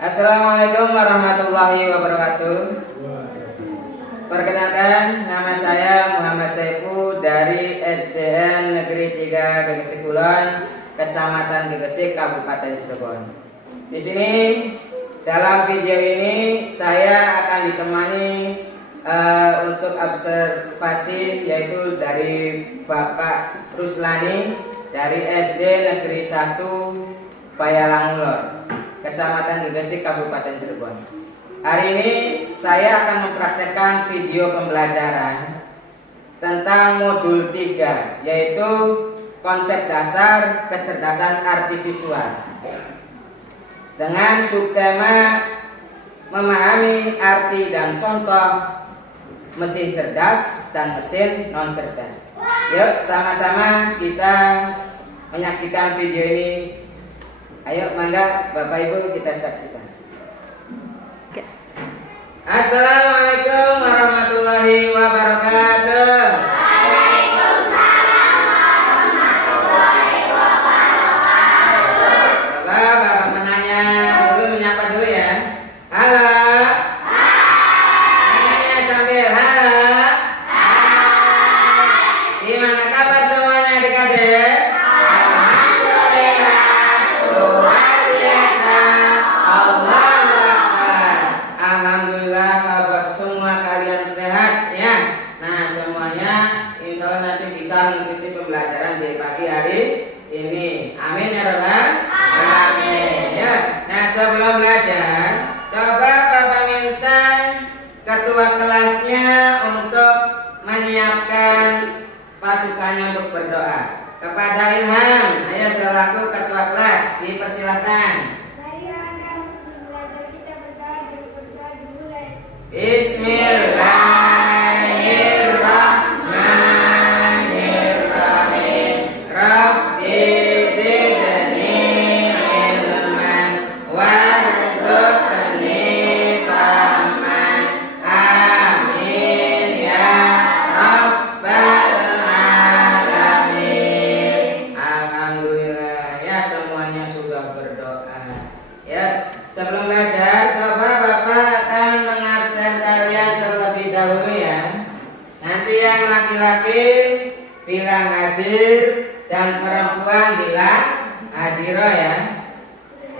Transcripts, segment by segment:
Assalamualaikum warahmatullahi wabarakatuh. Perkenalkan, nama saya Muhammad Saifu dari SDN Negeri 3 Gegesik Kulon, Kecamatan Gegesik, Kabupaten Cirebon. Di sini dalam video ini saya akan ditemani untuk observasi, yaitu dari Bapak Ruslani dari SD Negeri 1 Bayalangulor, Kecamatan Gegesik, Kabupaten Cirebon. Hari ini saya akan mempraktekkan video pembelajaran tentang modul 3, yaitu konsep dasar kecerdasan artifisial, dengan subtema memahami arti dan contoh mesin cerdas dan mesin non cerdas. Yuk sama-sama kita menyaksikan video ini. Ayo mangga Bapak Ibu kita saksikan. Assalamualaikum warahmatullahi wabarakatuh. Waalaikumsalam warahmatullahi wabarakatuh. Coba Bapak menanya dulu, menyapa dulu ya. Halo. Nanya sambil halo. Gimana kabar semuanya adik-adik? Mengikuti pembelajaran di pagi hari ini. Amin ya Rabbal alamin. Ya. Nah, sebelum belajar, coba Bapak minta ketua kelasnya untuk menyiapkan pasukannya untuk berdoa. Kepada Ilham, ayo selaku ketua kelas, dipersilakan. Mari Anda untuk belajar kita berdoa dimulai. Bismillah. Sebelum belajar, coba Bapak akan mengabsen kalian terlebih dahulu ya. Nanti yang laki-laki bilang hadir dan perempuan bilang hadiro ya.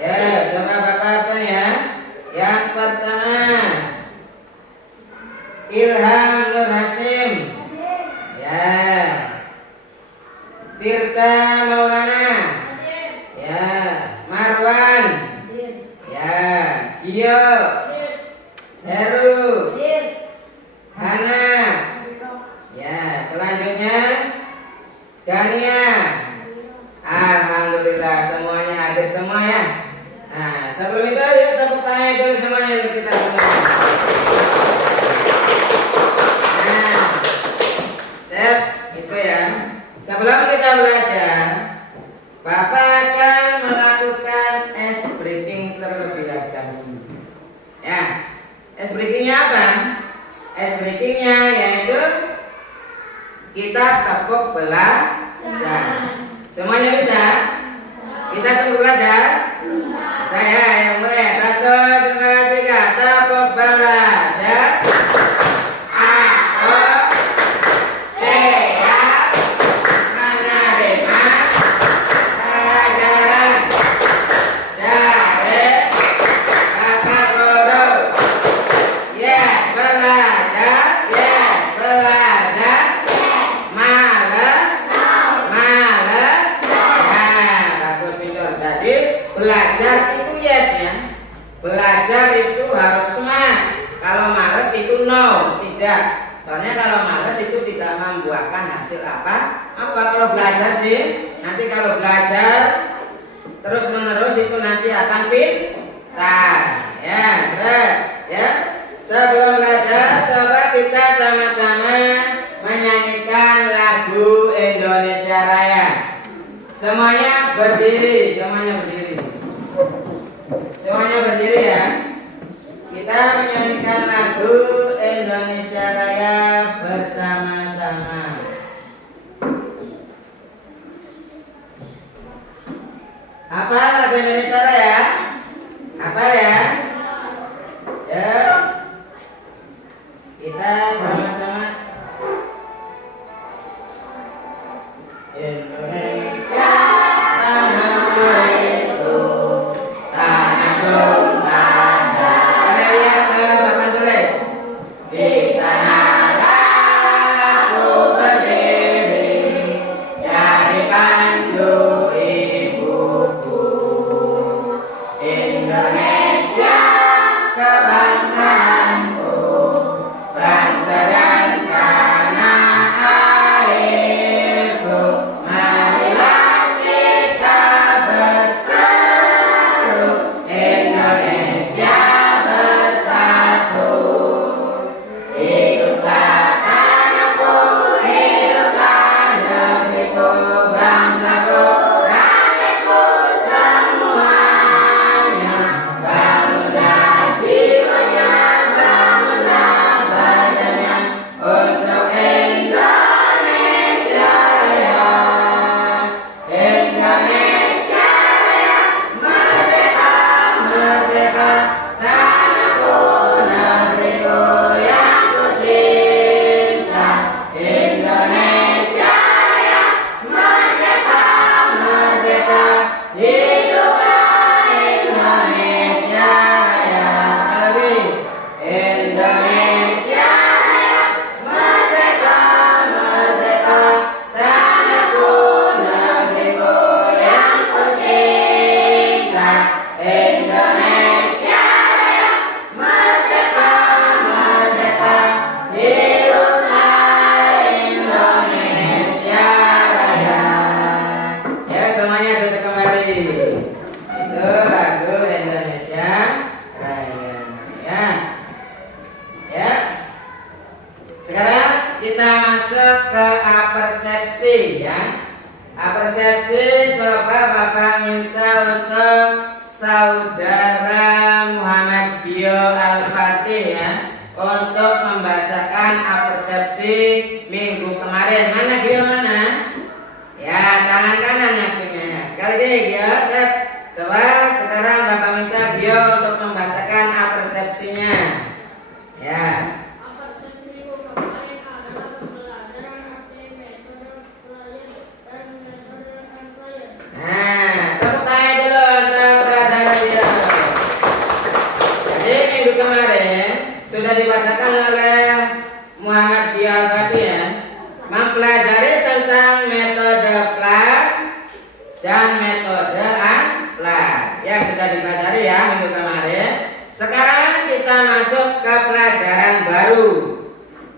Ya, coba Bapak absen ya. Yang pertama, Ilham Nur Hasim. Ya. Tirta Maulana. Ya. Marwan. Iyo, Heru, Hana, ya selanjutnya Dania. Alhamdulillah semuanya hadir semua ya. Nah sebelum itu yuk tepuk tangan dulu semuanya untuk kita semua. Nah, set itu ya. Sebelum kita belajar, Bapak akan melakukan ice breaking terlebih dahulu. Ya, ice breakingnya apa? Ice breakingnya yaitu kita tepuk belajar. Semuanya bisa? Bisa tepuk belajar? Bisa ya, yang mulai 1, 2, 3, tepuk belajar. Belajar itu yes ya. Belajar itu harus semangat. Kalau malas itu no, tidak. Soalnya kalau malas itu tidak membuahkan hasil apa? Kalau belajar sih, nanti kalau belajar terus menerus itu nanti akan pintar. Ya, terus ya. Sebelum belajar, coba kita sama-sama menyanyikan lagu Indonesia Raya. Semuanya berdiri, semuanya berdiri. Semuanya berdiri ya. Kita menyanyikan lagu Indonesia Raya bersama-sama. Apa lagu Indonesia Raya? Apa ya? Indonesia, kebangsaanku, bangsa dan tanah airku. Marilah kita berseru, Indonesia bersatu. Hiduplah tanahku, hiduplah negeriku, bangsaku, rakyatku semuanya. Bangunlah jiwanya, bangunlah badannya untuk Indonesia Raya. Indonesia Raya, merdeka, merdeka, tanahku, negeriku yang ku cinta. Indonesia Raya, merdeka, merdeka, hiduplah Indonesia Raya. Sekali lagi. Indonesia Raya, merdeka, merdeka, tanahku, negeriku yang ku cinta. Indonesia Raya, merdeka, merdeka, hiduplah Indonesia Raya. Ya, semuanya duduk kembali. Itu lagu Indonesia Raya. Ya. Ya. Sekarang kita masuk ke apersepsi ya. Apersepsi coba Bapak minta untuk Saudara Muhammad Bio Al-Fatih ya untuk membacakan apersepsi minggu kemarin. Mana Gio mana? Ya, tangan kanan ngacunya. Sekali lagi Gio, siap. Coba sekarang Bapak minta Gio untuk membacakan apersepsinya. Ya. Apersepsi minggu kemarin adalah pembelajaran arti metode pelajar dan metode unplayer. Nah, tepuk tangan dulu untuk saudara Gio. Jadi minggu kemarin sudah dibacakan oleh Muhammad Gio Al-Fatih ya, mempelajari tentang metode plat dan metode unplat. Ya, sudah dipelajari ya minggu kemarin. Sekarang kita masuk ke pelajaran baru.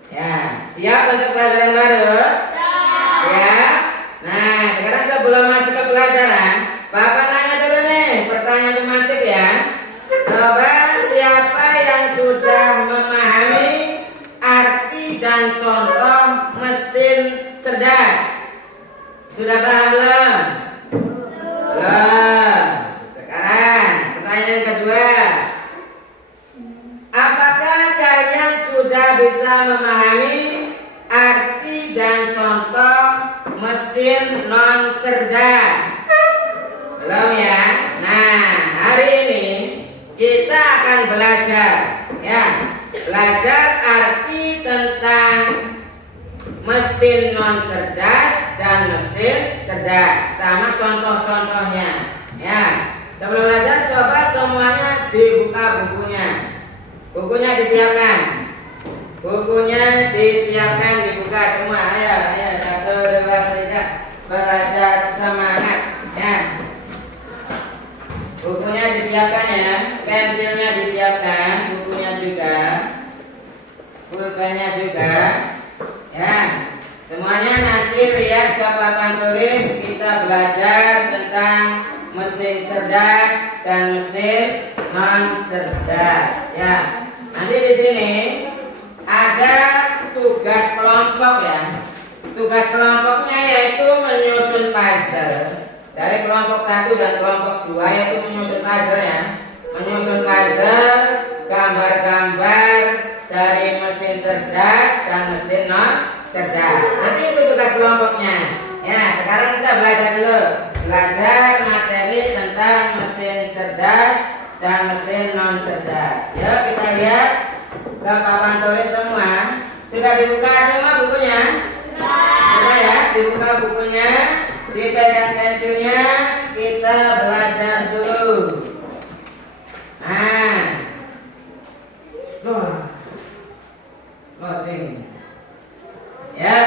Ya, siap untuk pelajaran baru? Ya. Nah, sekarang sebelum masuk ke pelajaran, Bapak nanya dulu nih, pertanyaan tematik ya. Coba siapa yang sudah memahami arti dan contoh mesin cerdas? Sudah paham belum? Belum. Sekarang pertanyaan kedua. Apakah kalian sudah bisa memahami arti dan contoh mesin non cerdas? Belum ya? Nah, hari ini kita akan belajar ya, belajar arti tentang mesin non cerdas dan mesin cerdas sama contoh-contohnya. Ya, sebelum belajar coba semuanya dibuka bukunya. Bukunya disiapkan. Bukunya disiapkan, dibuka semua. Ayo, ayo, 1, 2, 3. Belajar semangat ya. Bukunya disiapkan ya, pensilnya disiapkan, bukunya juga, pulpennya juga, ya. Semuanya nanti lihat ke papan tulis, kita belajar tentang mesin cerdas dan mesin non cerdas, ya. Nanti di sini ada tugas kelompok ya. Tugas kelompoknya yaitu menyusun puzzle. Dari kelompok 1 dan kelompok 2 yaitu menyusun puzzle ya. Menyusun puzzle, gambar-gambar dari mesin cerdas dan mesin non cerdas. Nanti itu tugas kelompoknya. Ya, sekarang kita belajar dulu. Belajar materi tentang mesin cerdas dan mesin non cerdas. Yuk kita lihat ke papan tulis semua. Sudah dibuka semua bukunya? Sudah ya, dibuka bukunya. Dipegang pensilnya, kita belajar dulu. Nah, loading. Ya,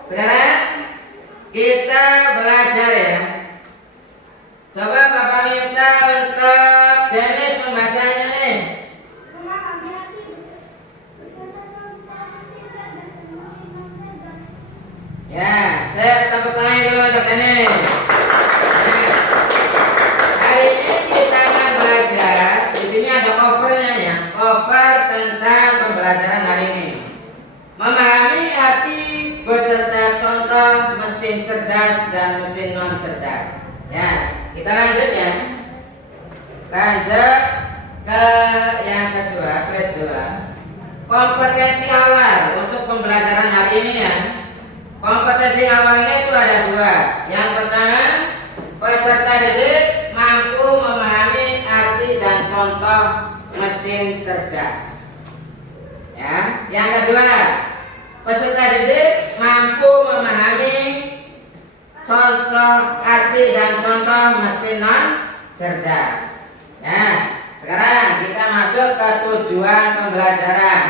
sekarang kita belajar ya. Coba Bapak minta untuk cerdas dan mesin non cerdas. Ya, kita lanjut ya. Lanjut ke yang kedua, slide 2. Kompetensi awal untuk pembelajaran hari ini ya. Kompetensi awalnya itu ada 2. Yang pertama, peserta didik mampu memahami arti dan contoh mesin cerdas. Ya, yang kedua, peserta didik mampu memahami contoh arti dan contoh mesin non cerdas. Nah, sekarang kita masuk ke tujuan pembelajaran.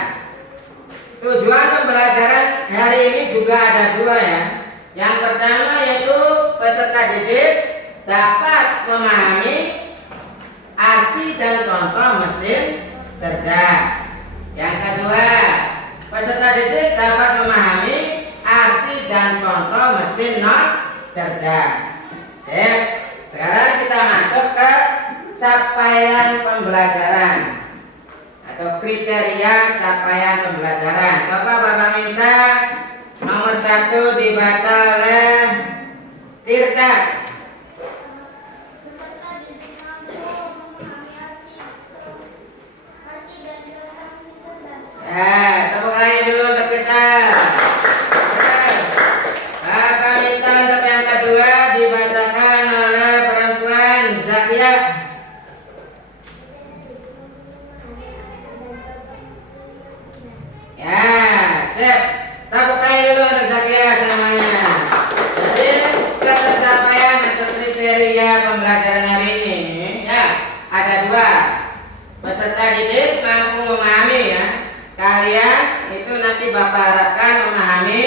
Tujuan pembelajaran hari ini juga ada 2 ya. Yang pertama yaitu peserta didik dapat memahami arti dan contoh mesin cerdas. Yang kedua, peserta didik dapat memahami arti dan contoh mesin non cerdas. Sip. Sekarang kita masuk ke capaian pembelajaran atau kriteria capaian pembelajaran. Coba Bapak minta nomor 1 dibaca oleh Tirta. Peserta didik mampu memahami arti dan contoh mesin cerdas. Ya, tepuk tangan dulu untuk kita. Bapak minta untuk yang kedua dibacakan oleh perempuan Zakia. Ya, sip. Tepuk tangan dulu untuk Zakia semuanya. Jadi capaian atau kriteria pembelajaran hari ini ya ada 2. Peserta didik mampu memahami ya. Kalian itu nanti Bapak harapkan memahami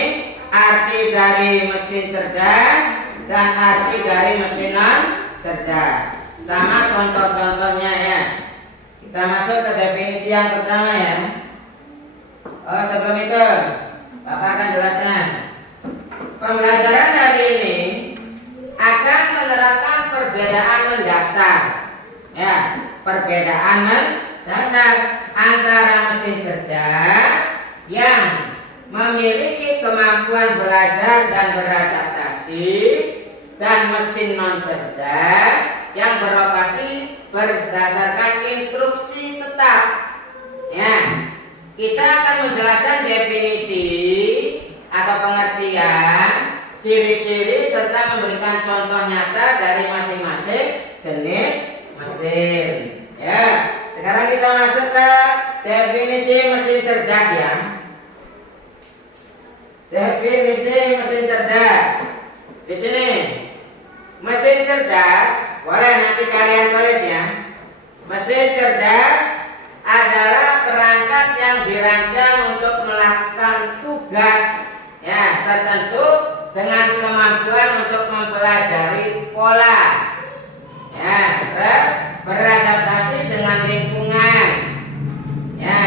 arti dari mesin cerdas dan arti dari mesin non cerdas. Sama contoh-contohnya ya. Kita masuk ke definisi yang pertama ya. Oh, sebelum itu Bapak akan jelaskan. Pembelajaran hari ini akan menerapkan perbedaan mendasar. Ya, perbedaan mendasar antara mesin cerdas yang memiliki kemampuan belajar dan beradaptasi dan mesin non cerdas yang beroperasi berdasarkan instruksi tetap. Ya, kita akan menjelaskan definisi atau pengertian, ciri-ciri serta memberikan contoh nyata dari masing-masing jenis mesin. Ya, sekarang kita masuk ke definisi mesin cerdas ya. Definisi mesin cerdas. Di sini mesin cerdas, boleh nanti kalian tulis ya. Mesin cerdas adalah perangkat yang dirancang untuk melakukan tugas ya tertentu dengan kemampuan untuk mempelajari pola ya, terus beradaptasi dengan lingkungan ya,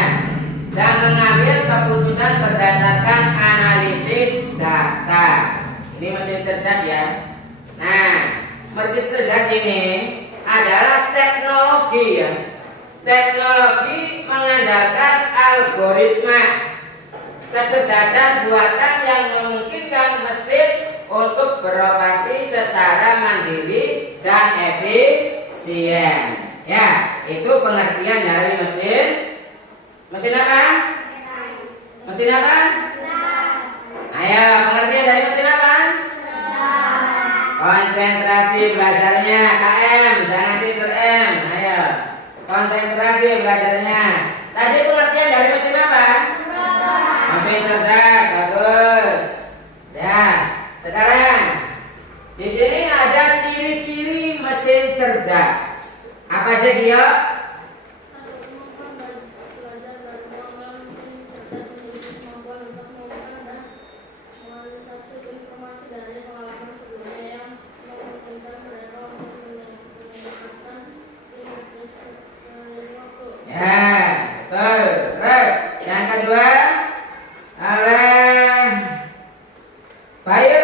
dan mengambil keputusan berdasarkan analisis data. Ini mesin cerdas ya. Nah, mesin cerdas ini adalah teknologi ya. Teknologi mengandalkan algoritma, kecerdasan buatan yang memungkinkan mesin untuk beroperasi secara mandiri dan efisien. Ya, itu pengertian dari mesin. Mesin apa? Mesin apa? Ayo, pengertian dari mesin apa? Konsentrasi belajarnya, KM, jangan tidur M. Ayo. Konsentrasi belajarnya. Tadi pengertian dari mesin apa? Mesin cerdas, bagus. Ya, sekarang di sini ada ciri-ciri mesin cerdas. Apa sih Gio? Ya, betul. Terus yang kedua oleh Bayu.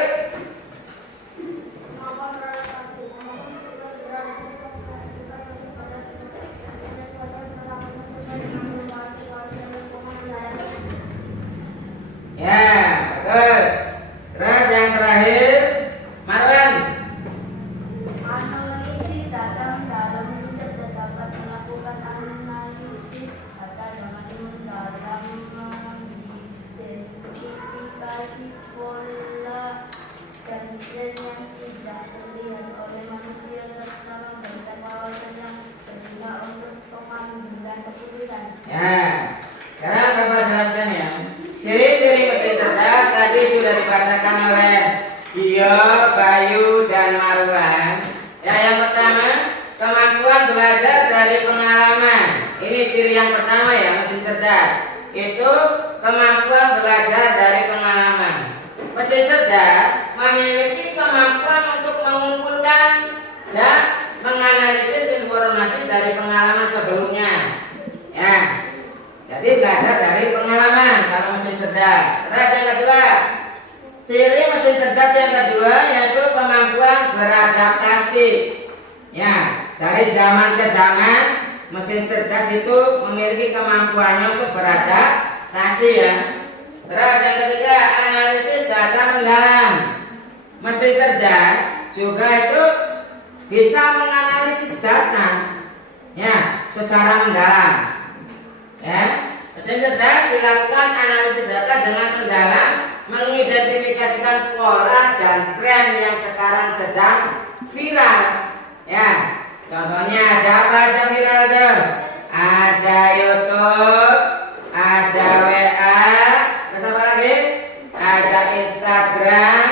Ya, bagus. Terus yang terakhir Ya, sekarang Bapak jelaskan ya. Ciri-ciri mesin cerdas tadi sudah dibacakan oleh Gio, Bayu, dan Marwan. Ya, yang pertama, kemampuan belajar dari pengalaman. Ini ciri yang pertama ya, mesin cerdas. Itu kemampuan belajar dari pengalaman. Mesin cerdas memiliki kemampuan untuk mengumpulkan dan menganalisis informasi dari pengalaman sebelumnya. Ya, jadi belajar dari pengalaman kalau mesin cerdas. Terus yang kedua, ciri mesin cerdas yang kedua yaitu kemampuan beradaptasi. Ya, dari zaman ke zaman mesin cerdas itu memiliki kemampuannya untuk beradaptasi ya. Terus yang ketiga, analisis data mendalam. Mesin cerdas juga itu bisa menganalisis data ya secara mendalam. Ya, mesin cerdas dilakukan analisis data dengan mendalam, mengidentifikasikan pola dan tren yang sekarang sedang viral. Ya, contohnya ada apa aja viral tuh? Ada YouTube, ada WA, terus apa lagi? Ada Instagram,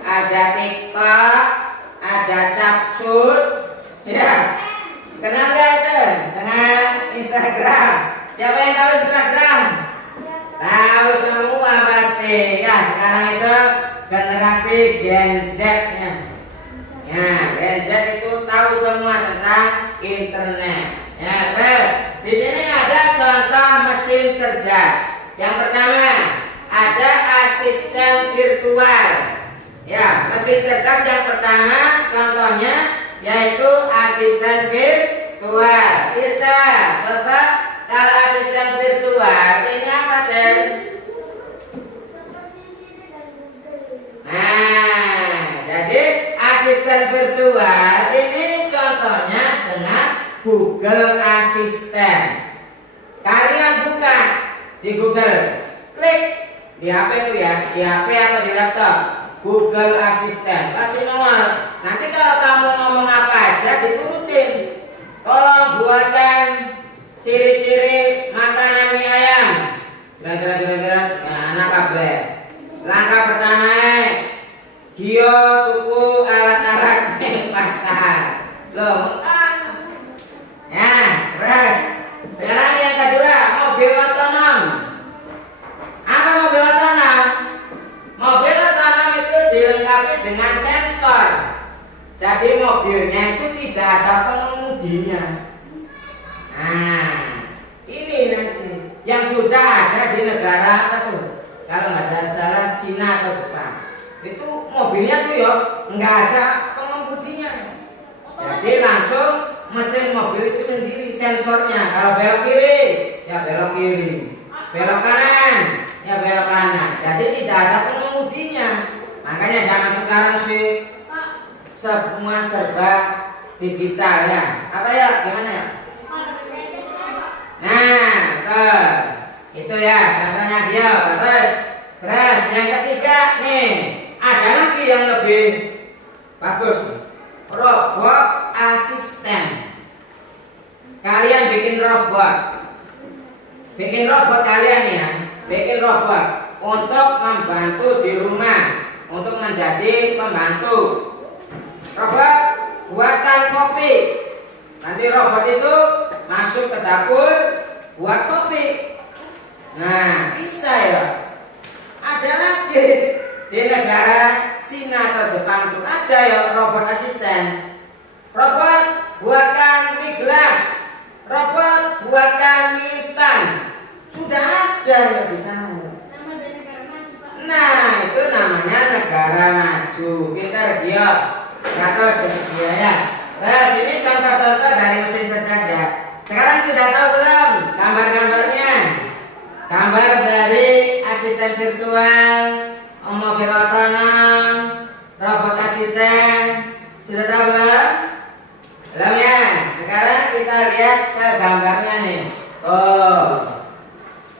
ada TikTok, ada Capcut. Ya, kenal gak itu dengan Instagram? Siapa yang tahu Instagram? Tahu semua pasti. Ya, sekarang itu generasi Gen Z nya. Ya, Gen Z itu tahu semua tentang internet. Ya, terus di sini ada contoh mesin cerdas. Yang pertama, ada asisten virtual. Ya, mesin cerdas yang pertama contohnya yaitu asisten virtual. Kita coba kalau asisten virtual ini apa Ten? Nah, jadi asisten virtual ini contohnya dengan Google Assistant. Kalian buka di Google, klik di HP itu ya, di HP atau di laptop, Google Assistant, kasih nomor. Nanti kalau kamu ngomong apa aja diturutin. Tolong buatkan ciri-ciri makanan mie ayam. Jerat. Nah, anak kabeh. Langkah pertama, Gio tuku alat-alat ning pasar. Loh, ya, terus sekarang yang kedua, mobil otonom. Apa mobil otonom? Mobil otonom itu dilengkapi dengan sensor. Jadi mobilnya itu tidak ada pengemudinya. Nah, ini nanti yang sudah ada di negara apa tuh? Kalau nggak ada salah Cina atau Jepang. Itu mobilnya tuh ya nggak ada pengemudinya. Jadi langsung mesin mobil itu sendiri sensornya. Kalau belok kiri, ya belok kiri. Belok kanan, ya belok kanan. Jadi tidak ada pengemudinya. Makanya zaman sekarang sih semua serba digital ya. Apa ya? Gimana ya? Nah, betul. Itu ya contohnya dia. Terus yang ketiga nih, ada lagi yang lebih bagus. Robot asisten. Kalian bikin robot. Bikin robot kalian ya. Bikin robot untuk membantu di rumah, untuk menjadi pembantu. Robot buatan kopi. Nanti robot itu masuk ke dapur buat kopi. Nah, bisa ya. Ada lagi di negara Cina atau Jepang itu ada ya robot asisten. Robot buatan mie gelas. Robot buatan mie instan. Sudah ada ya di sana. Nah, itu namanya negara maju. Pintar dia. Terus dia ya. Terus ini contoh-contoh dari mesin cerdas ya. Sekarang sudah tahu belum gambar-gambarnya? Gambar dari asisten virtual, mobil otonom, robot asisten. Sudah tahu belum? Belum ya. Sekarang kita lihat ke gambarnya nih. Oh,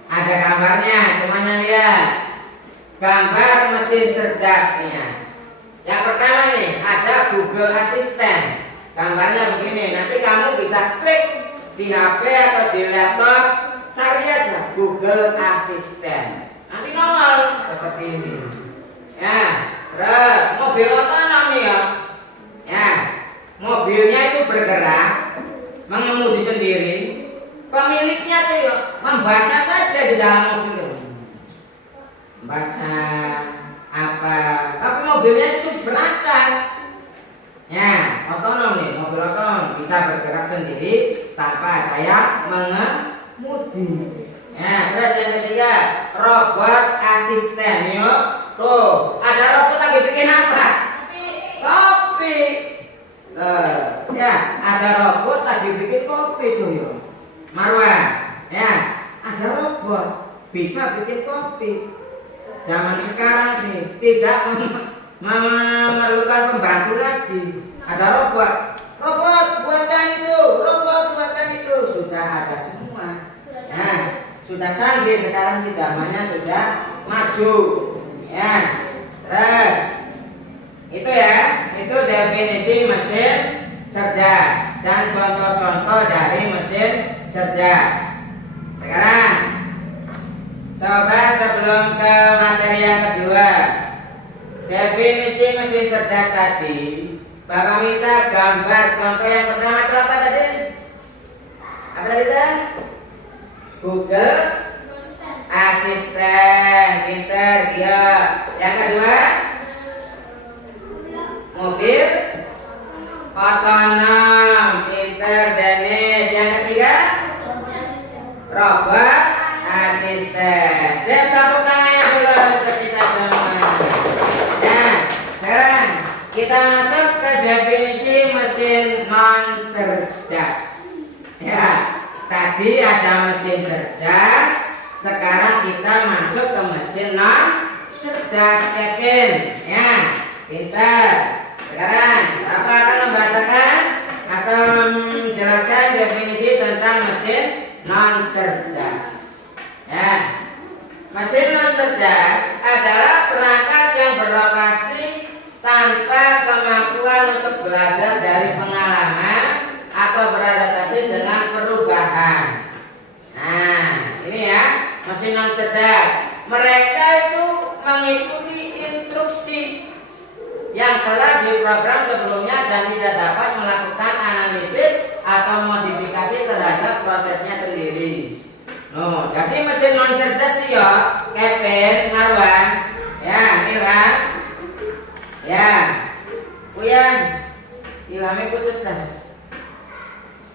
ada gambarnya. Semuanya lihat. Gambar mesin cerdasnya. Yang pertama nih ada Google Assistant. Gambarnya begini. Nanti kamu bisa klik di HP atau di laptop, Google Assistant. Nanti nongol seperti ini. Ya, terus mobil otonom ya. Ya, mobilnya itu bergerak, mengemudi sendiri. Pemiliknya tuh ya membaca saja di dalam mobil itu. Membaca apa? Tapi mobilnya itu berangkat. Ya, otonom nih, mobil otonom bisa bergerak sendiri tanpa ada yang mengemudi. Ya, terus yang ketiga, robot asisten. Yuk, tuh ada robot lagi bikin apa? Kopi. Ya, ada robot lagi bikin kopi tuh yuk. Marwan, ya, ada robot bisa bikin kopi. Zaman sekarang sih tidak memerlukan pembantu lagi. Ada robot buatkan itu, sudah ada semua. Nah, sudah canggih sekarang, di zamannya sudah maju. Ya, terus itu ya, itu definisi mesin cerdas dan contoh-contoh dari mesin cerdas. Sekarang coba sebelum ke materi yang kedua, definisi mesin cerdas tadi, Bapak minta gambar contoh yang pertama itu apa tadi? Apa tadi tuh? Google Assistant, pinter dia. Yang kedua, mobil otonom, pinter Dennis. Yang ketiga, robot asisten. Siap, tepuk tangannya dulu untuk kita semua. Nah, sekarang kita masuk ke definisi mesin non cerdas. Ya, tadi ada mesin cerdas, sekarang kita masuk ke mesin non cerdas. Kevin, ya, pintar. Sekarang Bapak akan membacakan atau menjelaskan definisi tentang mesin non cerdas. Ya, mesin non cerdas adalah perangkat yang beroperasi tanpa kemampuan untuk belajar dari pengalaman atau beradaptasi dengan perubahan. Nah, ini ya, mesin non cerdas. Mereka itu mengikuti instruksi yang telah diprogram sebelumnya dan tidak dapat melakukan analisis atau modifikasi terhadap prosesnya sendiri. Oh, jadi mesin non cerdas sih ya, Kevin, Marwan, ya, Ilham, ya, Uyan, Ilham ikut cerdas.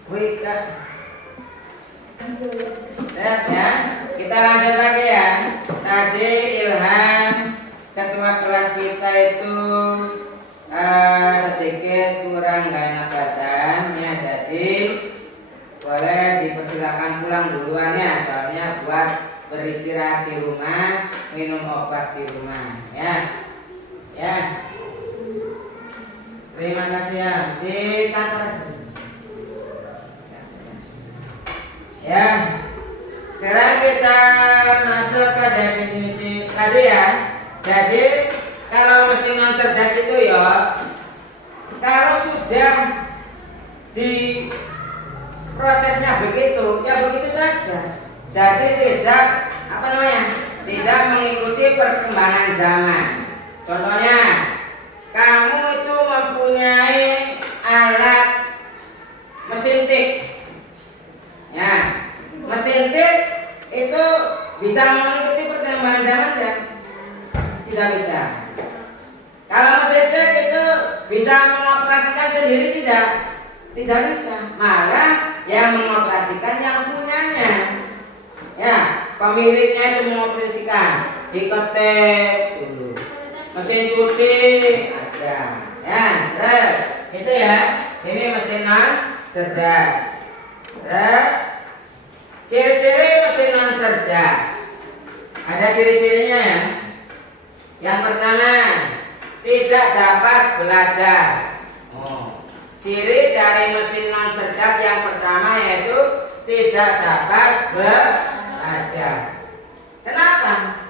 Wih, ya, kita lanjut lagi ya. Tadi Ilham, ketua kelas kita itu sedikit kurang gak enak badan ya, jadi boleh dipersilakan pulang duluan ya, soalnya buat beristirahat di rumah, minum obat di rumah ya. Ya, terima kasih ya, di kantor aja. Ya, sekarang kita masuk ke definisi tadi ya. Jadi kalau mesin non cerdas itu ya, kalau sudah di prosesnya begitu, ya begitu saja. Jadi tidak tidak mengikuti perkembangan zaman. Contohnya, kamu itu mempunyai alat mesin tik. Ya, mesin tik itu bisa mengikuti perkembangan zaman kan? Tidak bisa. Kalau mesin tik itu bisa mengoperasikan sendiri tidak bisa. Malah yang mengoperasikan yang punyanya. Ya, pemiliknya itu mengoperasikan. Diketik dulu. Mesin cuci ada. Ya, terus itu ya. Ini mesin non cerdas. Terus ciri-ciri mesin non cerdas. Ada ciri-cirinya ya. Yang pertama, tidak dapat belajar. Ciri dari mesin non cerdas yang pertama yaitu tidak dapat belajar. Kenapa?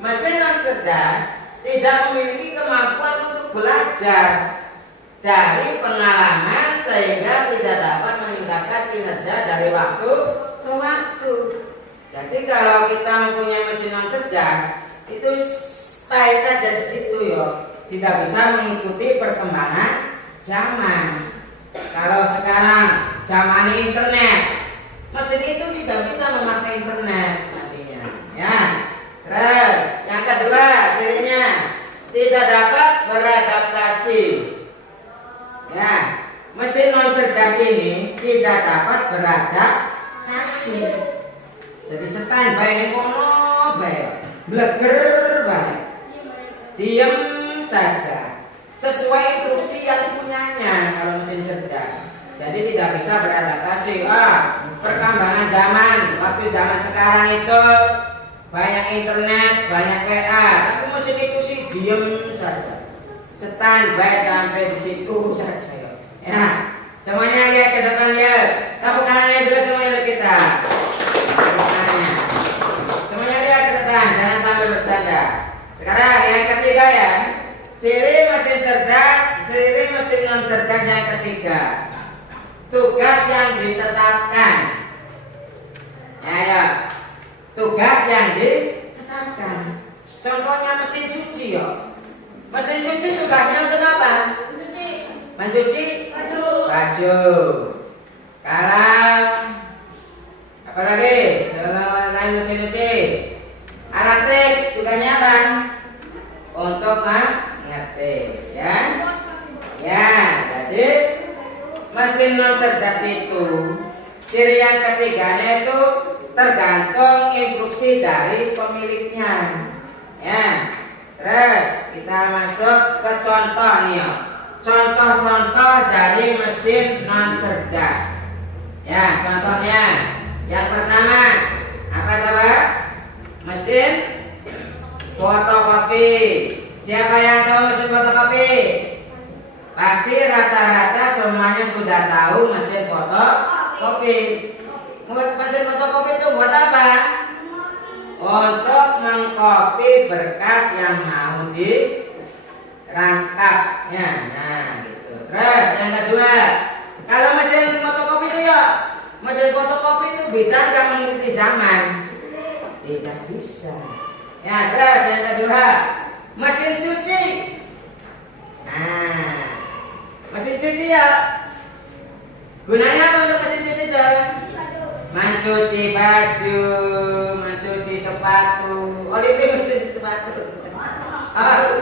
Mesin non cerdas tidak memiliki kemampuan untuk belajar dari pengalaman sehingga tidak dapat meningkatkan kinerja dari waktu ke waktu. Jadi kalau kita mempunyai mesin non cerdas, itu stay saja di situ yo, tidak bisa mengikuti perkembangan zaman. Kalau sekarang zaman internet, mesin itu tidak bisa memakai internet nantinya, ya. Terus yang kedua cirinya tidak dapat beradaptasi. Ya, mesin non cerdas ini tidak dapat beradaptasi. Jadi standby ini kono bae, bleger bae. Diam saja. Sesuai instruksi yang punyanya kalau mesin cerdas. Jadi tidak bisa beradaptasi. Perkembangan zaman, waktu zaman sekarang itu banyak internet, banyak WA, tapi mesin itu sih diam saja. Standby sampai di situ saja. Ya, semuanya lihat ke depan ya. Tepuk tangannya dulu semuanya kita. Semuanya lihat ke depan, jangan sampai bercanda. Sekarang yang ketiga ya, ciri mesin cerdas, ciri mesin non cerdas yang ketiga. Tugas yang ditetapkan. Ya. Tugas yang ditetapkan. Contohnya mesin cuci ya. Mesin cuci tugasnya untuk apa? Mencuci baju. Kalau apa lagi? Selain mencuci, alat tik tugasnya apa? Untuk mengetik, ya. Ya, jadi mesin non cerdas itu ciri yang ketiganya itu tergantung instruksi dari pemiliknya. Ya. Terus kita masuk ke contoh nih ya. Contoh-contoh dari mesin non cerdas. Ya, contohnya yang pertama apa coba? Mesin fotokopi. Siapa yang tahu mesin fotokopi? Pasti rata-rata semuanya sudah tahu mesin fotokopi. Mesin fotokopi itu buat apa? Untuk mengkopi berkas yang mau dirangkapnya. Nah, gitu. Terus yang kedua, kalau mesin fotokopi itu ya, mesin fotokopi itu bisa nggak mengikuti zaman? Tidak bisa. Ya, terus yang kedua, mesin cuci. Nah, mesin cuci ya, gunanya apa untuk mesin cuci itu? Mencuci baju, mencuci sepatu. Oh, ini mencuci sepatu. Oh,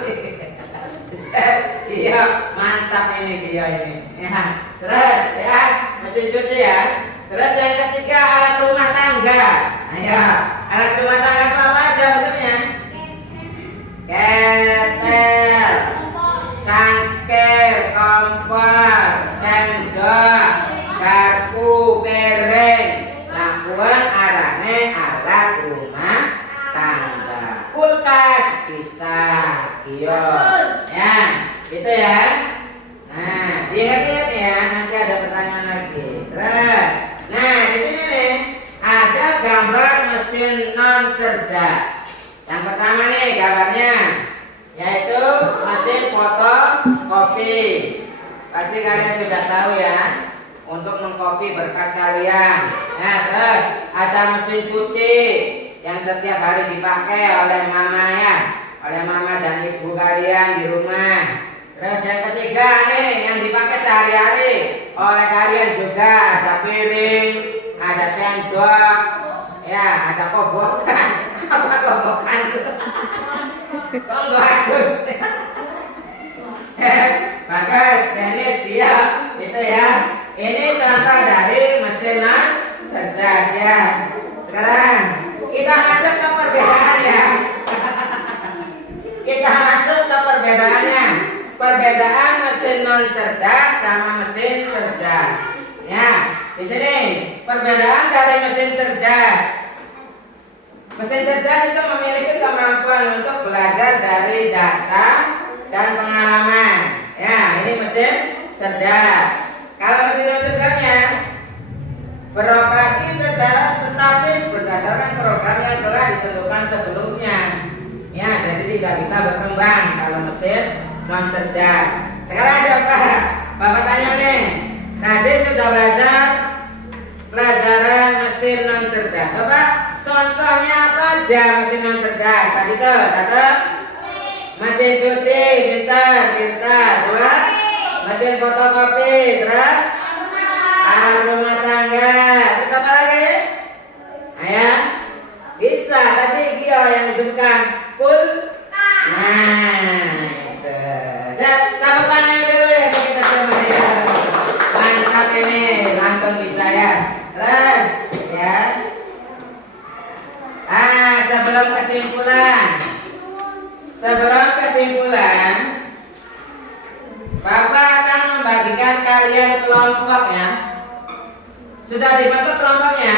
iya, mantap ini dia ini. Ya, terus ya, mesin cuci ya. Terus yang ketiga alat rumah tangga. Ayo, alat rumah tangga itu apa aja bentuknya? Ketel, cangkir, kompor, sendok, garpu, piring. Lakuan arane alat rumah tangga. Kulkas bisa, iya. Ya, gitu ya. Nah, diingat-ingat ya, nanti ada pertanyaan lagi. Terus, nah di sini nih ada gambar mesin non cerdas. Yang pertama nih gambarnya, yaitu mesin fotokopi. Pasti kalian sudah tahu ya, untuk mengkopi berkas kalian. Nah, terus ada mesin cuci yang setiap hari dipakai oleh mama ya, oleh mama dan ibu kalian di rumah. Terus yang ketiga nih yang dipakai sehari-hari oleh kalian juga, ada piring, ada sendok, ya, ada kobokan. Apa kobokan itu? Tonggo Agus. Bagus, tenis dia, itu ya. Ini contoh dari mesin non cerdas ya. Sekarang kita masuk ke perbedaan ya. Kita masuk ke perbedaannya. Perbedaan mesin non cerdas sama mesin cerdas. Ya, di sini perbedaan dari mesin cerdas. Mesin cerdas itu memiliki kemampuan untuk belajar dari data dan pengalaman. Ya, ini mesin cerdas. Kalau mesin non cerdasnya beroperasi secara statis berdasarkan program yang telah ditentukan sebelumnya. Ya, jadi tidak bisa berkembang kalau mesin non cerdas. Sekarang coba Bapak tanya nih, tadi sudah belajar pelajaran mesin non cerdas. Coba contohnya apa aja mesin non cerdas tadi tuh? Satu, mesin cuci, pintar. Dua, mesin fotokopi. Terus alat rumah tangga. Terus apa lagi? Ayo, bisa tadi Gio yang disebutkan pul. Nah, itu. Tepuk tangan dulu ya kita semua ya. Mantap ini, langsung bisa ya. Terus ya. Sebelum kesimpulan, Bapak akan membagikan kalian kelompok ya. Sudah dibentuk kelompoknya?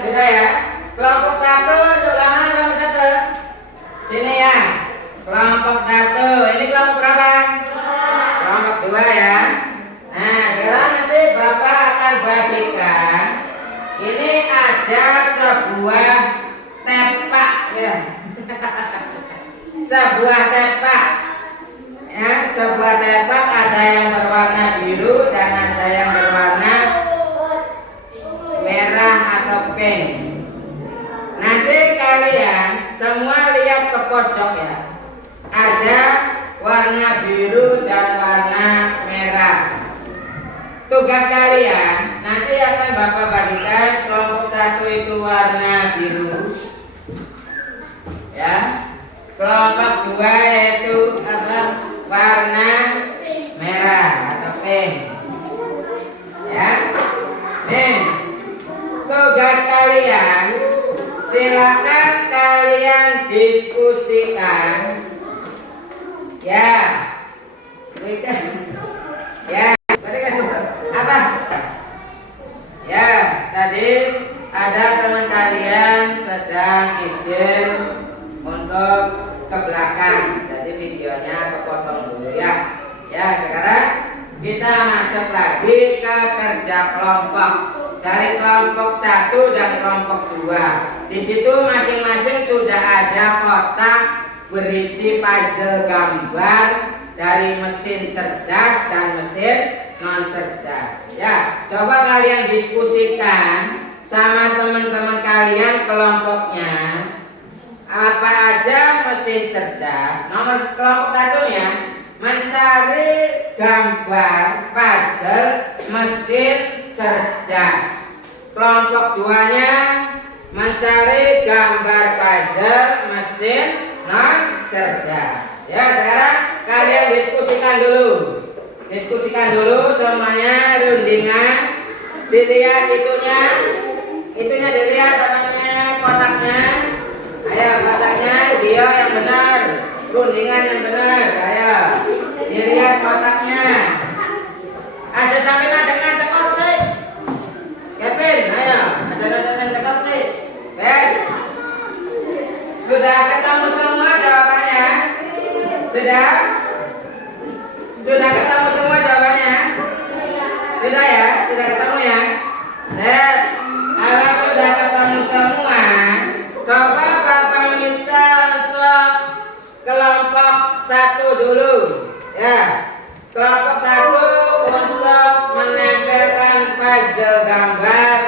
Sudah ya. Kelompok 1 sebelah mana kelompok 1? Sini ya. Kelompok 1. Ini kelompok berapa? Kelompok 2 ya. Nah, sekarang nanti Bapak akan bagikan. Ini ada sebuah tepak ya. Sebuah tepak. Ya, sebuah tepak ada yang berwarna biru dan ada yang berwarna merah atau pink. Nanti kalian semua lihat ke pojok ya. Ada warna biru dan warna merah. Tugas kalian nanti akan Bapak bagikan. Kelompok 1 itu warna biru ya. Kelompok 2 yaitu apa? Warna merah atau pink ya. Nih, tugas kalian silakan kalian diskusikan ya. Ya, apa? Ya, tadi ada teman kalian sedang izin untuk ke belakang, jadi videonya kepotong dulu ya. Ya, sekarang kita masuk lagi ke kerja kelompok. Dari kelompok 1 dan kelompok 2. Di situ masing-masing sudah ada kotak berisi puzzle gambar dari mesin cerdas dan mesin non cerdas. Ya, coba kalian diskusikan sama teman-teman kalian kelompoknya. Apa aja mesin cerdas? Nomor kelompok 1-nya mencari gambar puzzle mesin cerdas. Kelompok 2-nya mencari gambar puzzle mesin non cerdas. Ya, sekarang kalian diskusikan dulu semuanya, rundingan. Dilihat itunya dilihat apanya, kotaknya. Ayo, kotaknya dia yang benar, rundingan yang benar. Ayo, dilihat kotaknya. Aja sampai ngajak-ngajak sih. Kevin, ayo, ngajak-ngajak sih. Yes. Sudah ketemu semua jawabannya? Sudah? Sudah ketemu semua jawabannya? Sudah ya? Sudah ketemu ya? Set. Kalau sudah ketemu semua, coba Bapak minta untuk kelompok 1 dulu. Ya. Kelompok 1 untuk menempelkan puzzle gambar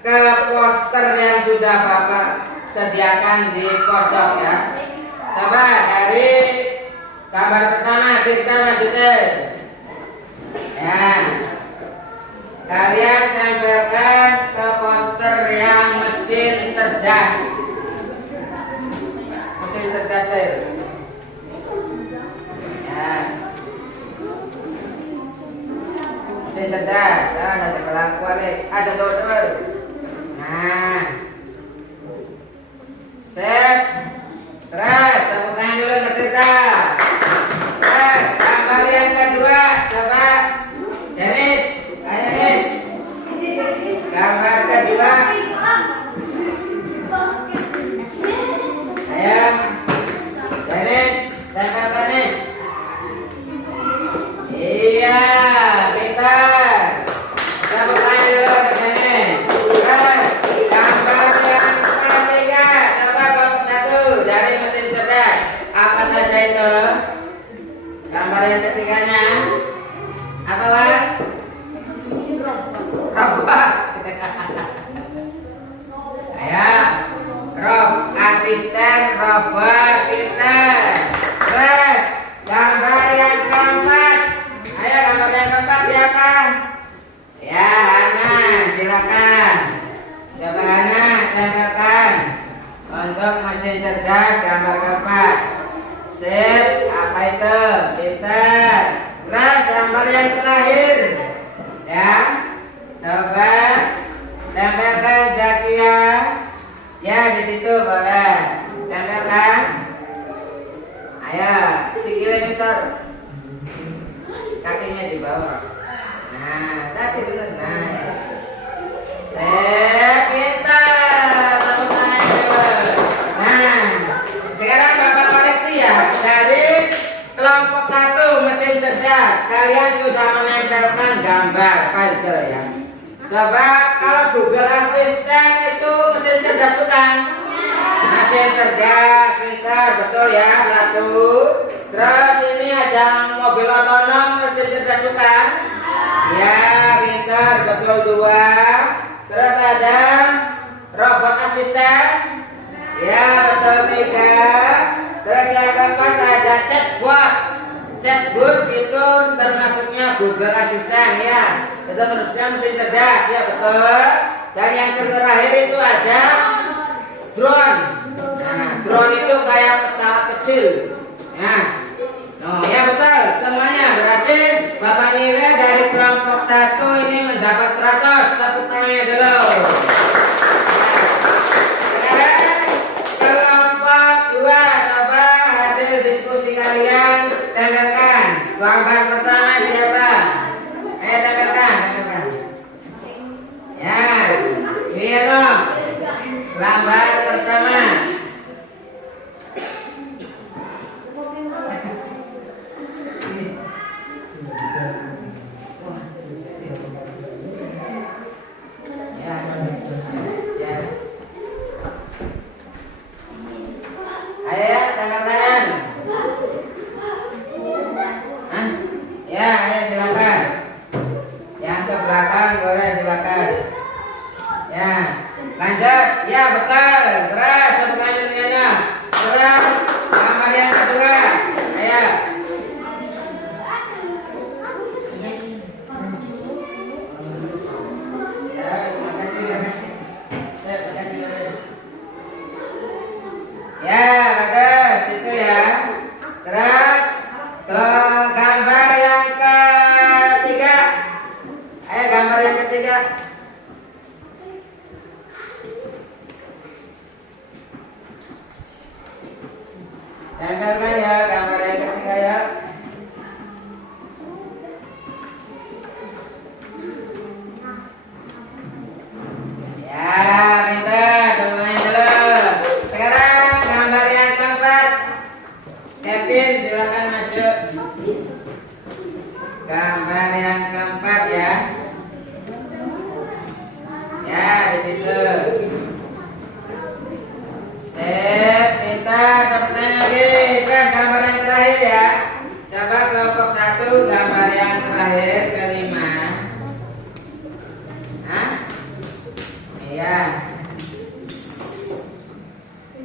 ke poster yang sudah Bapak sediakan di pojok ya. Coba dari gambar pertama kita lanjutin. Ya. Kalian tempelkan ke poster yang mesin cerdas. Mesin cerdas ya. Mesin cerdas. Ada kelakuan ada dodol. Nah. Set. Terus tepuk tangan dulu untuk kita. Terus gambar yang kedua, coba Dennis, ayo Dennis. Gambar kedua. situ boleh. Tempelkan. Ayo, sikilnya nyisor. Kakinya di bawah. Nah, tadi benar. Nah, ya. Pintar. Tepuk tangan dulu. Nah, sekarang Bapak koreksi ya. Dari kelompok 1 mesin cerdas, kalian sudah menempelkan gambar Faisal ya. Coba kalau Google Assistant itu mesin cerdas bukan? Mesin cerdas, pintar, betul ya. 1. Terus ini ada mobil otonom mesin cerdas bukan? Ya, pintar, betul. 2. Terus ada robot asisten. Ya, betul. 3. Terus yang keempat ada chatbot. Chatbot itu termasuknya Google Assistant ya. Itu menurutnya mesin cerdas ya, betul. Dan yang terakhir itu ada drone. Nah, drone itu kayak pesawat kecil. Nah, ya betul semuanya. Berarti Bapak nilai dari kelompok 1 ini mendapat 100. Tepuk tangannya dulu. Sekarang kelompok 2, coba hasil diskusi kalian tempelkan. Gambar pertama siapa? Ayo tempelkan. Ya, Milo. Gambar pertama. Tempelkan ya gambar yang ketiga ya. Ya, pintar, teman-teman dulu. Sekarang gambar yang keempat. Kevin, silakan maju. Gambar yang keempat ya. Ya, di situ. Sip, pintar, teman-teman lagi. Gambar yang terakhir ya. Coba kelompok 1 gambar yang terakhir kelima. Hah? Iya.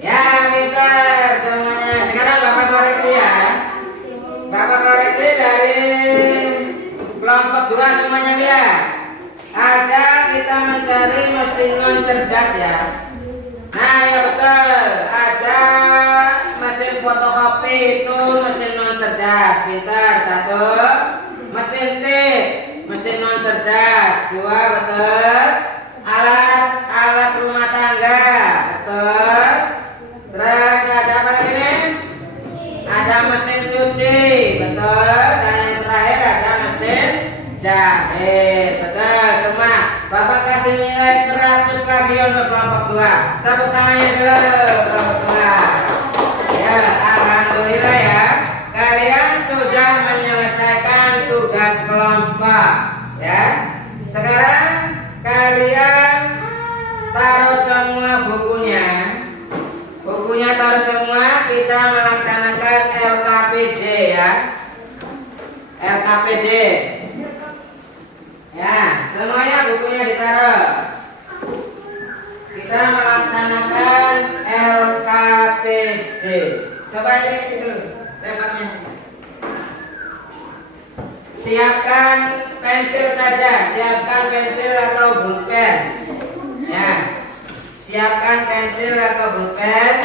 Ya, pintar semuanya. Sekarang Bapak koreksi ya. Bapak koreksi dari kelompok 2 semuanya lihat. Ada kita mencari mesin non cerdas ya. Nah, ya betul. Ada mesin fotokopi itu mesin non cerdas. Pintar. 1. Mesin tip, mesin non cerdas. 2, betul. Alat rumah tangga, betul. Terus ada apa lagi nih? Ada mesin cuci, betul. Dan yang terakhir ada mesin jahit, betul semua. Bapak kasih nilai 100 lagi untuk kelompok 2. Tepuk tangannya dulu kelompok 2. Ya, alhamdulillah ya. Kalian sudah menyelesaikan tugas kelompok ya. Sekarang kalian taruh semua bukunya. Bukunya taruh semua. Kita melaksanakan LKPD ya. LKPD. Ya, semuanya bukunya ditaruh. Kita melaksanakan LKPD. Coba ini itu tempatnya. Siapkan pensil saja. Siapkan pensil atau pulpen. Ya, siapkan pensil atau pulpen.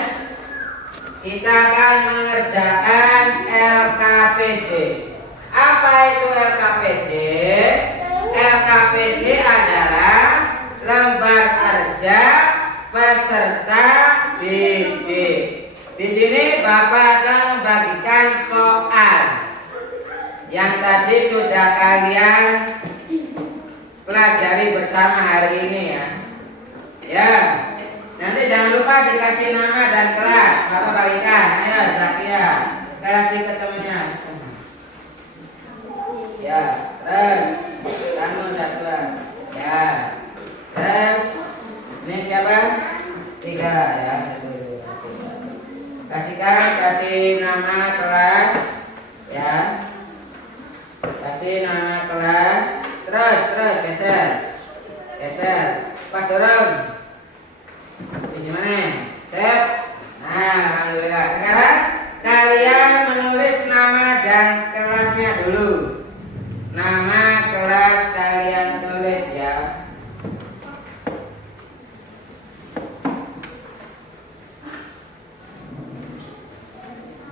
Kita akan mengerjakan LKPD. Apa itu LKPD? LKPD adalah lembar kerja peserta Didik. Di sini Bapak akan membagikan soal yang tadi sudah kalian pelajari bersama hari ini ya. Ya. Nanti jangan lupa dikasih nama dan kelas. Bapak bagikan. Ayo Zakia, kasih ke temannya. Ya, terus kamu satu. Ya. Terus ini siapa? 3 ya. Kasih nama kelas ya. Kasih nama kelas. Terus geser. Pas dorong. Gimana? Set. Nah, alhamdulillah. Sekarang kalian menulis nama dan kelasnya dulu. Nama kelas kalian tulis ya.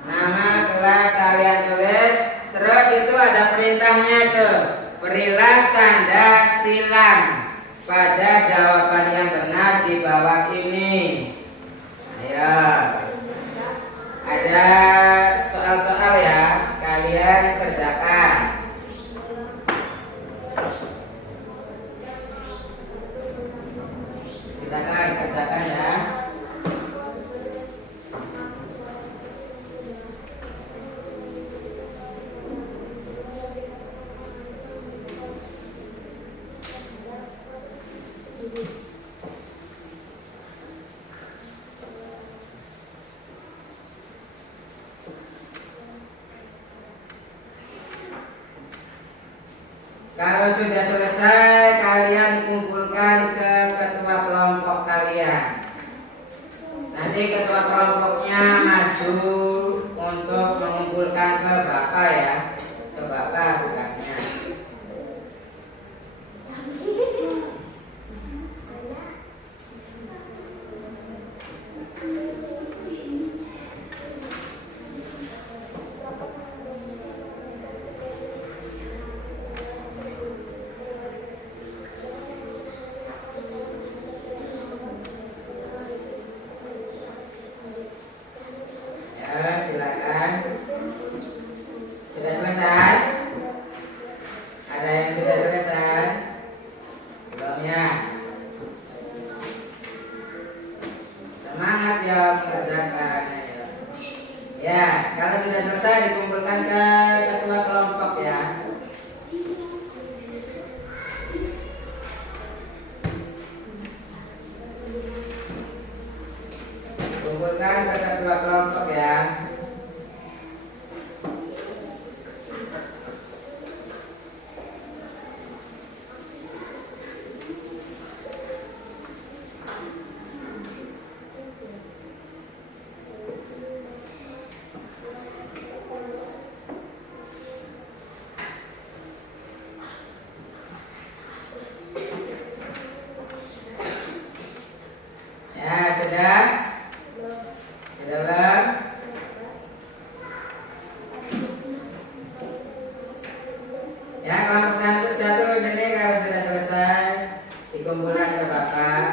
Nama kelas kalian tulis. Terus itu ada perintahnya tuh. Berilah tanda silang pada jawaban yang benar di bawah ini. Ayo. Ada soal-soal ya, kalian kerjakan. Silakan kerjakan ya. Kalau sudah selesai, kalian kumpulkan ke ketua kelompok kalian. Nanti ketua kelompoknya maju untuk mengumpulkan ke Bapak ya. Ke Bapak tugasnya. Silakan. Sudah selesai? Ada yang sudah selesai? Belum ya? Semangat ya mengerjakan. Ya, kalau sudah selesai dikumpulkan ke ketua kelompok ya. Kumpulkan ke ketua kelompok ya. Ya, sudah? Sudah belum? Ya, kelompok satu sini kalau sudah selesai dikumpulkan ke Bapak.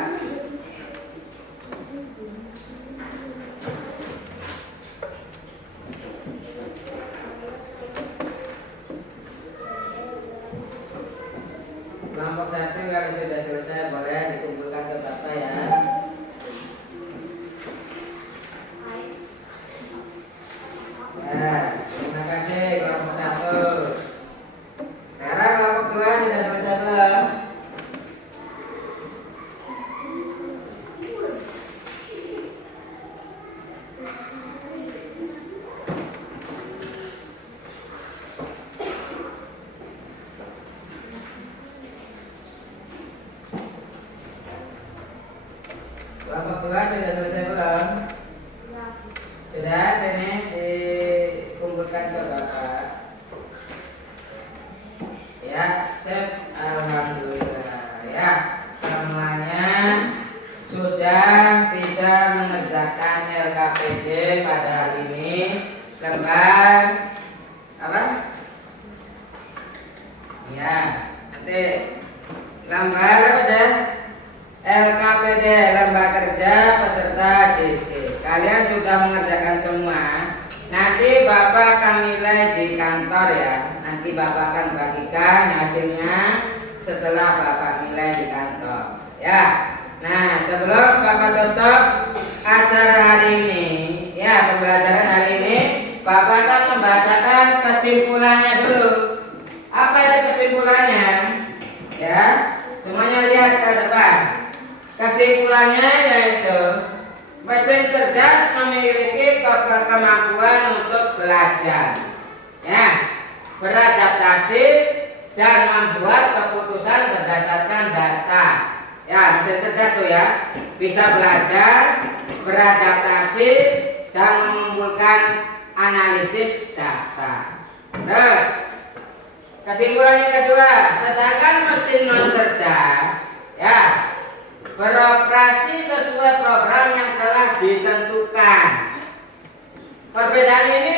Kelompok satu kalau sudah selesai boleh dikumpulkan ke Bapak ya. Ya, terima kasih kelompok satu. Sekarang kelompok 2 sudah selesai belum? Kelompok 2 sudah selesai belum? Sudah, sini dikumpulkan ke Bapak. Ya, sip. Alhamdulillah. Ya, semuanya sudah bisa mengerjakan LKPD pada hari ini. Lembar apa? Ya, nanti lembar apa saja? LKPD, lembar kerja peserta didik. kalian sudah mengerjakan semua. Nanti Bapak akan nilai di kantor ya. Nanti Bapak akan bagikan hasilnya setelah Bapak nilai di kantor. Ya. Nah, sebelum Bapak tutup acara hari ini, ya pembelajaran hari ini, Bapak akan membacakan kesimpulannya dulu. Apa itu kesimpulannya? Ya, semuanya lihat ke depan. Kesimpulannya yaitu mesin cerdas memiliki kemampuan untuk belajar, ya, beradaptasi dan membuat keputusan berdasarkan data. Ya, mesin cerdas tuh ya, bisa belajar, beradaptasi dan mengumpulkan analisis data. Terus kesimpulannya kedua, sedangkan mesin non cerdas, ya, beroperasi sesuai program yang telah ditentukan. Perbedaan ini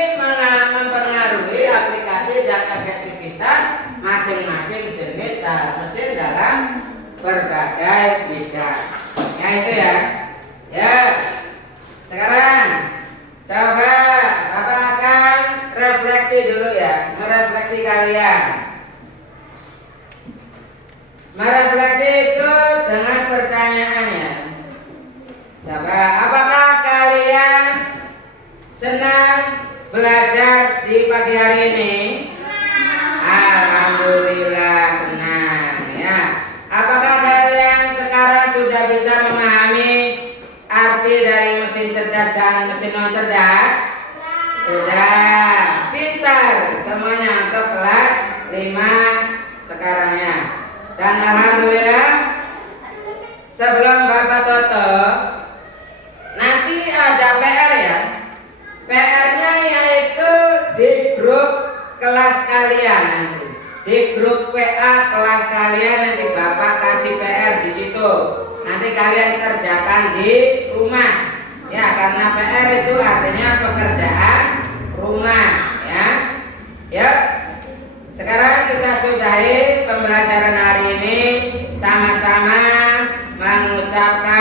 mempengaruhi aplikasi dan efektivitas masing-masing jenis mesin dalam berbagai bidang. Ya itu ya. Ya. Sekarang coba Bapak akan refleksi dulu ya, merefleksi kalian. Merefleksi itu dengan pertanyaannya. Coba, apakah kalian senang belajar di pagi hari ini? Alhamdulillah senang ya. Apakah kalian sekarang sudah bisa memahami arti dari mesin cerdas dan mesin non cerdas? Sudah. Pintar semuanya untuk kelas 5 sekarangnya. Dan alhamdulillah sebelum Bapak tutup nanti ada PR ya. PR-nya yaitu di grup kelas kalian nanti. Di grup WA kelas kalian nanti Bapak kasih PR di situ. Nanti kalian kerjakan di rumah. Ya, karena PR itu artinya pekerjaan rumah ya. Ya. Sekarang kita sudahi pembelajaran hari ini sama-sama mengucapkan